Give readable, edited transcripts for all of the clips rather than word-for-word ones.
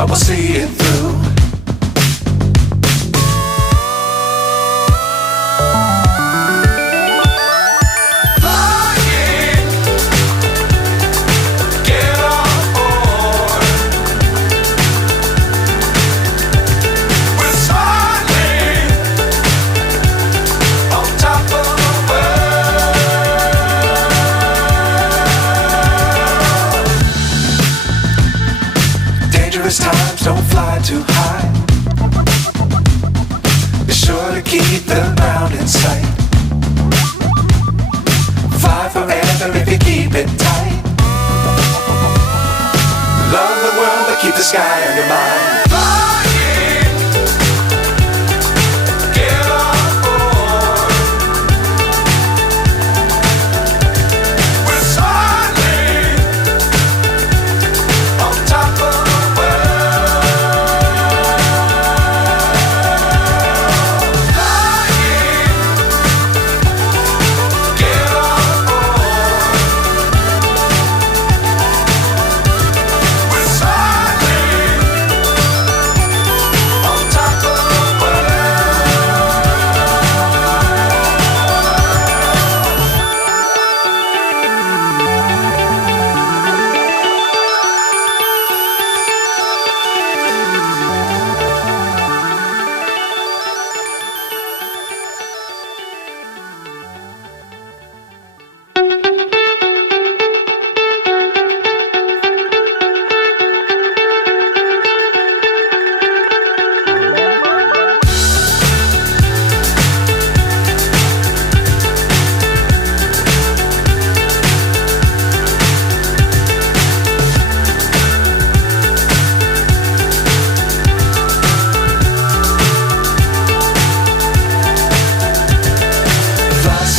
but we'll see it through. Times don't fly too high. Be sure to keep the ground in sight. Fly forever if you keep it tight. Love the world but keep the sky on your mind.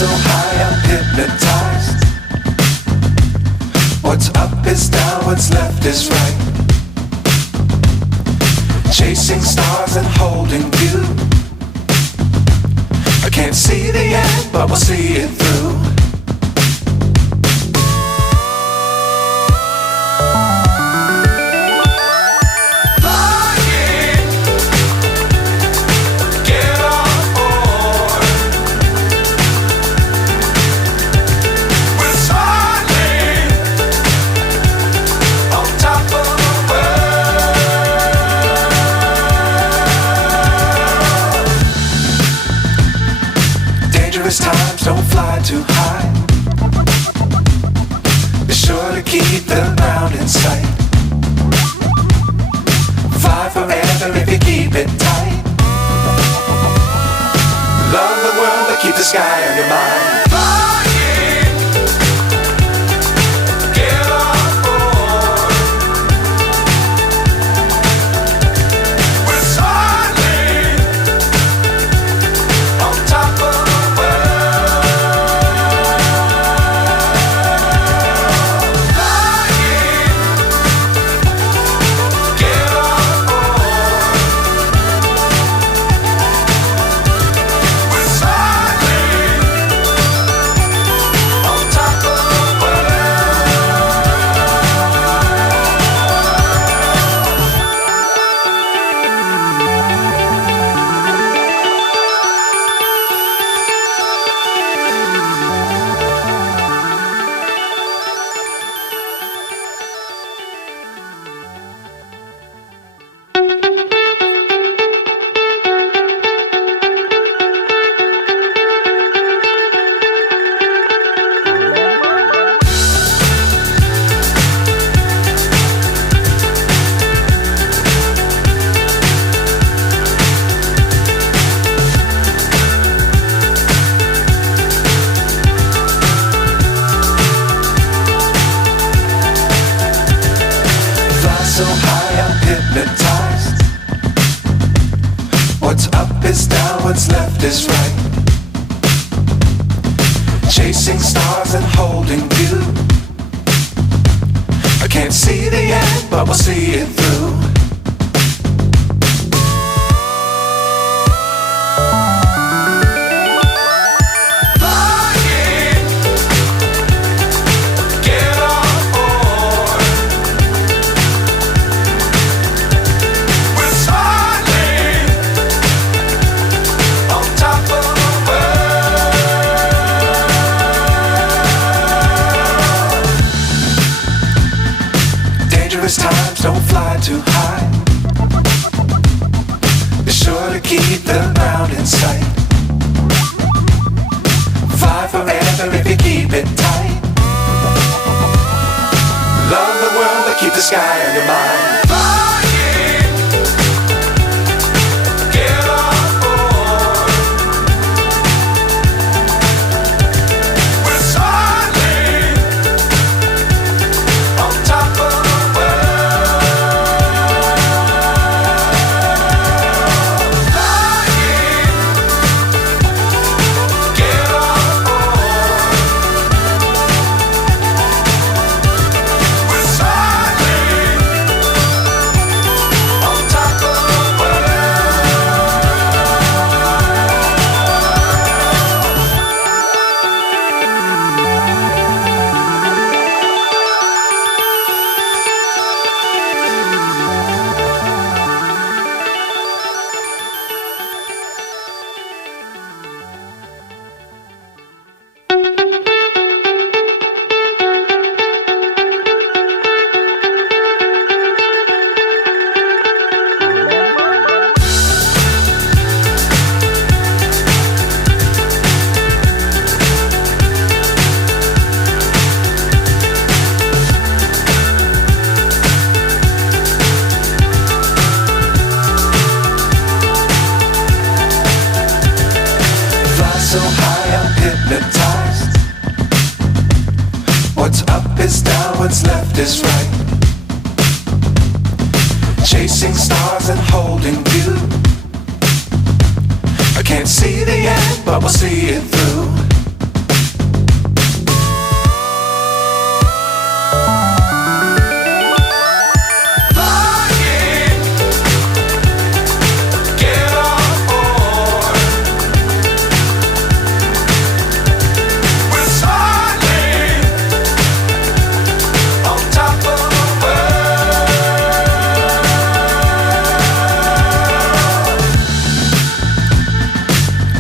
So high I'm hypnotized. What's up is down, what's left is right. Chasing stars and holding you. I can't see the end, but we'll see it through. Times don't fly too high. Be sure to keep the ground in sight. Fly forever if you keep it tight. Love the world but keep the sky on your mind. So high I'm hypnotized. What's up is down, what's left is right. Chasing stars and holding you. I can't see the end, but we'll see it through. Be sure to keep the ground in sight. Fly forever if you keep it tight. Love the world but keep the sky on your mind. Flying, get on board. We're soaring on top of the world. Flying, get on board. We're soaring on top of the world. Fly so high, I'm hypnotized. What's up is down, what's left is right. Chasing stars and holding you. I can't see the end, but we'll see it through. Flying, get on board. We're soaring on top of the world.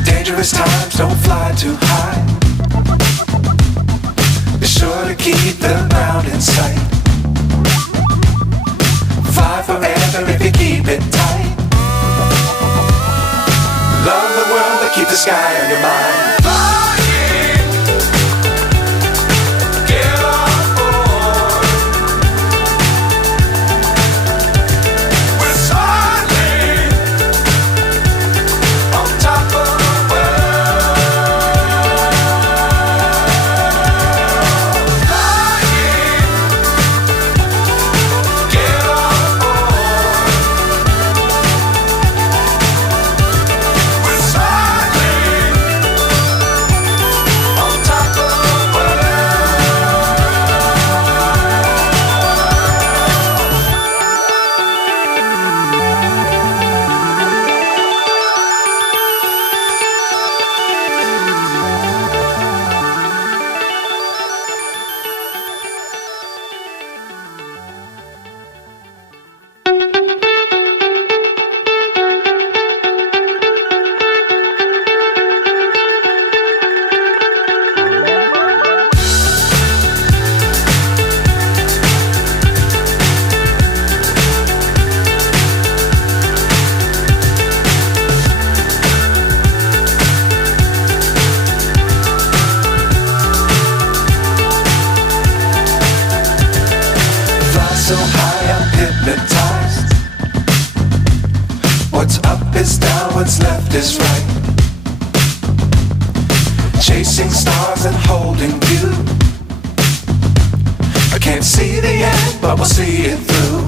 Dangerous times, don't fly too high. Be sure to keep the ground in sight. Fly forever if you keep it tight. Love the world but keep the sky on your mind. Flying, get on board. We're soaring on top of the world. Flying, get on board. We're soaring on top of the Fly so high, I'm hypnotized. What's up is down, what's left is right. Chasing stars and holding you. I can't see the end, but we'll see it through.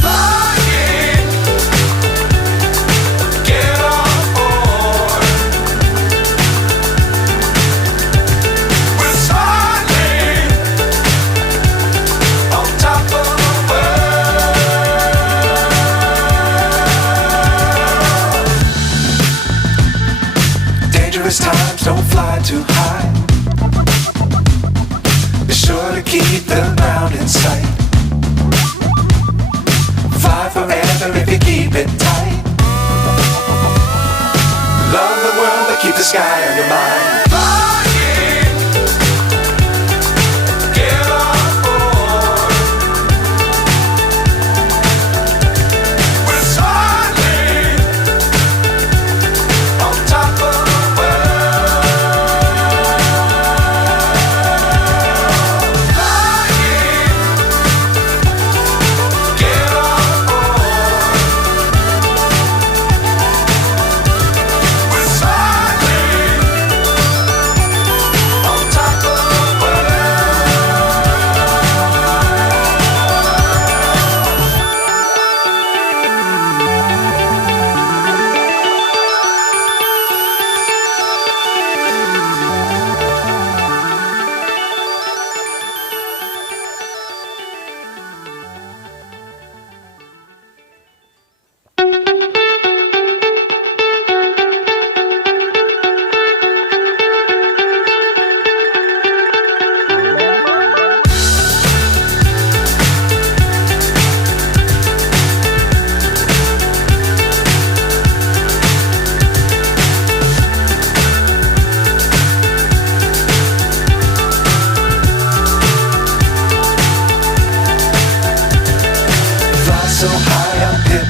Flying, get on board. We're soaring on top of the world. Dangerous times, don't fly too high. Be sure to keep the ground in sight. Fly forever if you keep it tight. Love the world but keep the sky on your mind. Flying, get on board.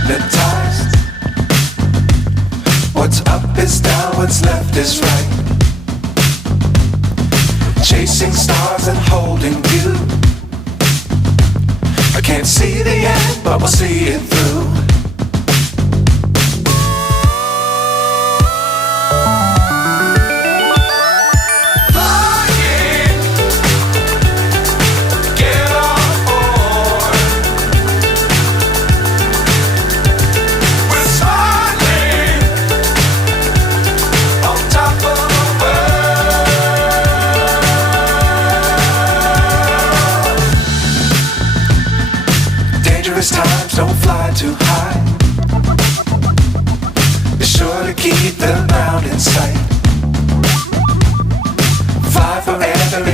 hypnotized. What's up is down, what's left is right. Chasing stars and holding you. I can't see the end, but we'll see it through. Times don't fly too high. Be sure to keep the ground in sight. Fly forever